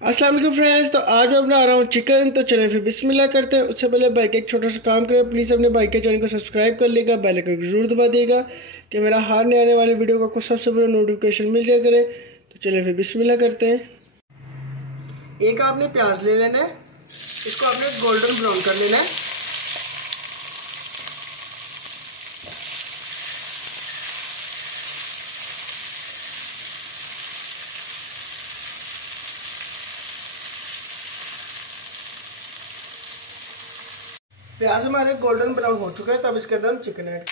अस्सलाम वालेकुम फ्रेंड्स। तो आज मैं बना रहा हूँ चिकन। तो चलें फिर बिस्मिल्लाह करते हैं। उससे पहले भाई का एक छोटा सा काम करें, प्लीज़ अपने भाई के चैनल को सब्सक्राइब कर लेगा, बेल आइकन को जरूर दबा देगा कि मेरा हार नहीं आने वाली वीडियो का कुछ सबसे बड़ा नोटिफिकेशन मिल जाया करे। तो चलें फिर बिस्मिल्लाह करते हैं। एक आपने प्याज ले लेना है, इसको आपने गोल्डन ब्राउन कर लेना है। प्याज हमारे गोल्डन ब्राउन हो चुका है, तब इसके अंदर हम चिकन ऐड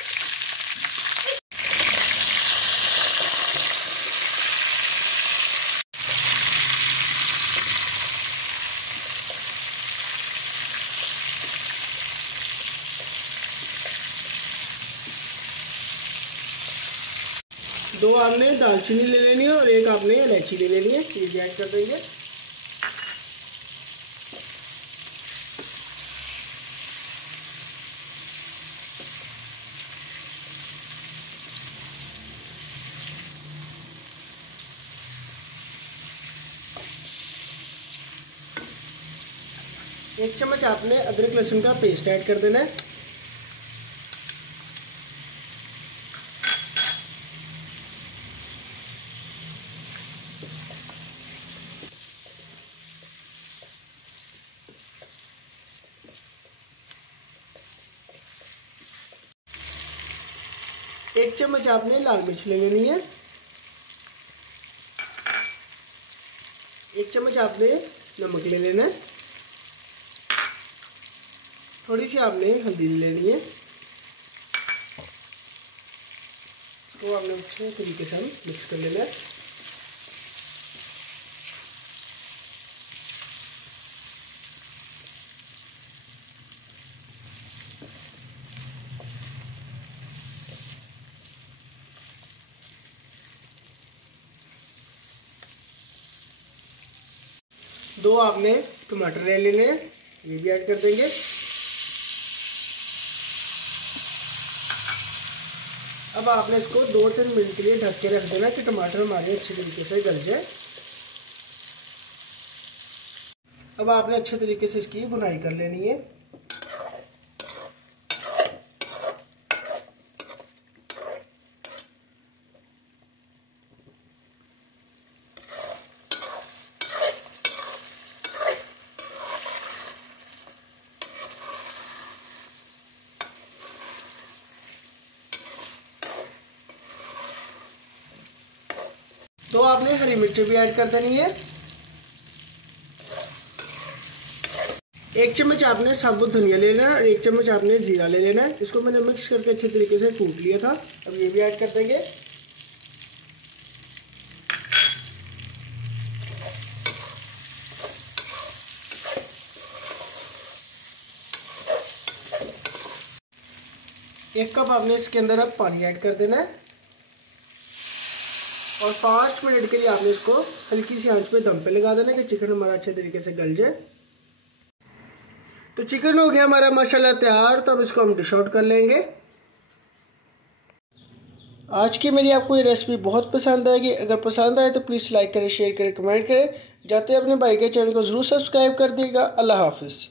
दो आपने दालचीनी ले लेनी है और एक आपने इलायची ले लेनी है, ये भी ऐड कर देंगे। एक चम्मच आपने अदरक लहसुन का पेस्ट ऐड कर देना है। एक चम्मच आपने लाल मिर्च ले लेनी है। एक चम्मच आपने नमक ले लेना है। थोड़ी सी आपने हल्दी ले लेनी है। तो आपने अच्छे तरीके से हम मिक्स कर लेना है। दो आपने टमाटर ले लेने हैं, ये भी ऐड कर देंगे। अब आपने इसको 2-3 मिनट के लिए ढक के रख देना कि टमाटर हमारे अच्छे तरीके से गल जाए। अब आपने अच्छे तरीके से इसकी भुनाई कर लेनी है। तो आपने हरी मिर्च भी ऐड कर देनी है। एक चम्मच आपने साबुत धनिया ले लेना और एक चम्मच आपने जीरा ले लेना है। इसको मैंने मिक्स करके अच्छे तरीके से कूट लिया था। अब ये भी ऐड कर देंगे। एक कप आपने इसके अंदर अब पानी ऐड कर देना है और 5 मिनट के लिए आपने इसको हल्की सी आंच पे दम पे लगा देना कि चिकन हमारा अच्छे तरीके से गल जाए। तो चिकन हो गया हमारा माशाल्लाह तैयार। तो अब इसको हम डिश आउट कर लेंगे। आज की मेरी आपको ये रेसिपी बहुत पसंद आएगी। अगर पसंद आए तो प्लीज़ लाइक करें, शेयर करें, कमेंट करें। जाते अपने भाई के चैनल को ज़रूर सब्सक्राइब कर दिएगा। अल्लाह हाफिज़।